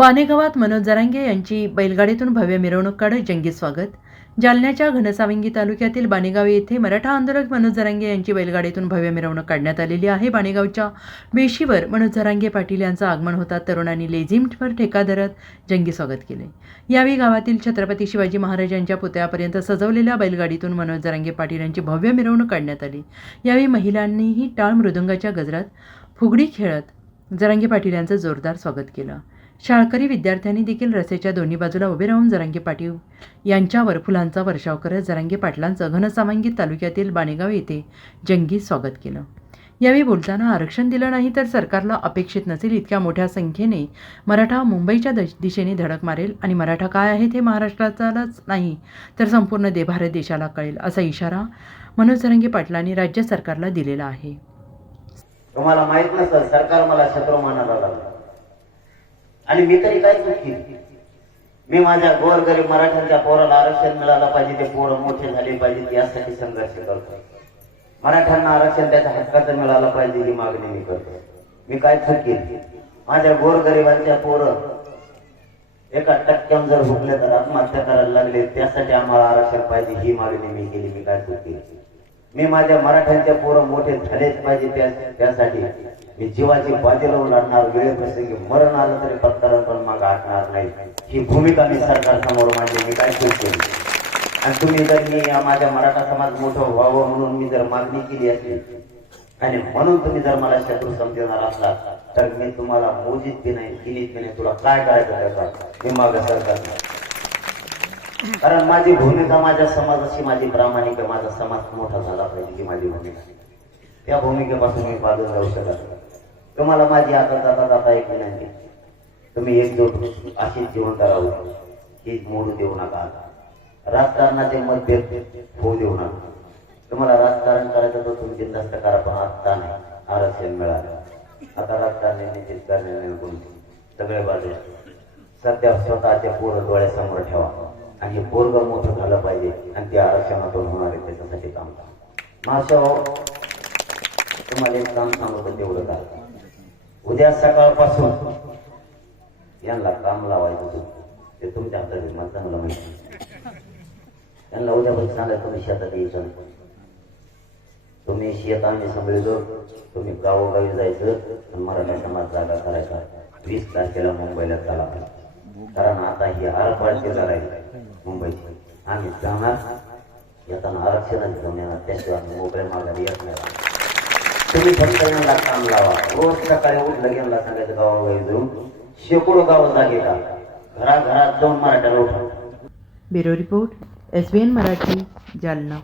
बानेगावात मनोज जरांगे यांची बैलगाडीतून भव्य मिरवणूक काढत जंगी स्वागत. जालन्याच्या घनसावंगी तालुक्यातील बानेगाव येथे मराठा आंदोलक मनोज जरांगे यांची बैलगाडीतून भव्य मिरवणूक काढण्यात आलेली आहे. बानेगावच्या वेशीवर मनोज जरांगे पाटील यांचं आगमन होतात तरुणांनी लेझिमवर ठेका धरत जंगी स्वागत केले. यावेळी गावातील छत्रपती शिवाजी महाराजांच्या पुतळ्यापर्यंत सजवलेल्या बैलगाडीतून मनोज जरांगे पाटील यांची भव्य मिरवणूक काढण्यात आली. यावेळी महिलांनीही टाळ मृदुंगाच्या गजरात फुगडी खेळत जरांगे पाटील यांचं जोरदार स्वागत केलं. शाळकरी विद्यार्थ्यांनी देखील रस्त्याच्या दोन्ही बाजूला उभे राहून जरांगे पाटील यांच्यावर फुलांचा वर्षाव करत जरांगे पाटलांचं घनसामांगी तालुक्यातील बाणेगाव येथे जंगी स्वागत केलं. यावेळी बोलताना आरक्षण दिलं नाही तर सरकारला अपेक्षित नसेल इतक्या मोठ्या संख्येने मराठा मुंबईच्या दिशेने धडक मारेल आणि मराठा काय आहे ते महाराष्ट्राचाच नाही तर संपूर्ण दे भारत देशाला कळेल असा इशारा मनोज जरांगे पाटलांनी राज्य सरकारला दिलेला आहे. तुम्हाला माहीत नसतं सरकार मला शत्रू मानायला आणि मी तरी काय चूक? केली मी माझ्या गोरगरीब मराठ्यांच्या पोराला आरक्षण मिळालं पाहिजे ते पोरं मोठे झाले पाहिजे यासाठी संघर्ष करतो मराठ्यांना आरक्षण त्याच्या हक्काचं मिळालं पाहिजे ही मागणी मी करतो. मी काय चूक? केली माझ्या गोरगरिबांच्या पोरं एका टक्क्यान जर हुकले तर आत्महत्या करायला लागले त्यासाठी आम्हाला आरक्षण पाहिजे ही मागणी मी केली मी काय चूक? केली मी माझ्या मराठ्यांच्या पोरं मोठे झालेच पाहिजे त्यासाठी. मी जीवाची बाजी लावून आणणार वेळ प्रसंगी मरण आलं तरी पत्करण पण मग आटणार नाही. ही भूमिका मी सरकार समोर मांडली मी काय केली आणि तुम्ही जर मी माझ्या मराठा समाज मोठं व्हावं म्हणून मी जर मागणी केली असली आणि म्हणून तुम्ही जर मला शत्रू समजणार असला तर मी तुम्हाला मोजीत बी नाही दिलीत बी नाही तुला काय करायचं त्याचा? मी मागं सरकार कारण माझी भूमिका माझ्या समाजाशी माझी प्रामाणिक आहे. माझा समाज मोठा झाला पाहिजे ही माझी भूमिका. त्या भूमिकेपासून मी बाजूला जाऊ शकत तुम्हाला माझी आता जाता जाता एक विनंती तुम्ही एकजूट अशीच जीवन करावं. ही मोडू देऊ नका. राजकारणाचे मतभेद होऊ देऊ नका. तुम्हाला राजकारण करायचं तर तुम्ही बिंदास्त करा पण आत्ता नाही. आरक्षण मिळालं. आता राजकारणी निश्चित करणे कोणते? सगळे बाजू. सध्या स्वतःच्या पूर्ण डोळ्यासमोर ठेवा. आणि हे पोरग मोठं झालं पाहिजे आणि ते आरक्षणातून होणार आहे त्याच्यासाठी काम करा. माशा तुम्हाला एक काम सांगतो तेवढं करा उद्या सकाळपासून यांना काम लावायचं ते तुमच्या हातात मला चांगलं माहिती यांना उद्यापासून सांगा तुम्ही शेतात यायचं. तुम्ही शेत आम्ही सांभाळतो तुम्ही गावोगावी जायचं आणि मराठा समाज जागा करायचा. वीस तारखेला मुंबईला चला. कारण आता ही आरपारची आहे मुंबईची. आम्ही जाणार येताना आरक्षणच घेऊन येणार त्याशिवाय आम्ही मोकळ्या मार्गाने येत नाही. तुम्ही फक्त यांना काम लावा. रोज सकाळी उठलं गेला सांगायचं गावागावी जाऊन शेकडो गाव जागेला घराघरात जाऊन मराठ्याला उठा. Bureau report S B N Marathi Jalna.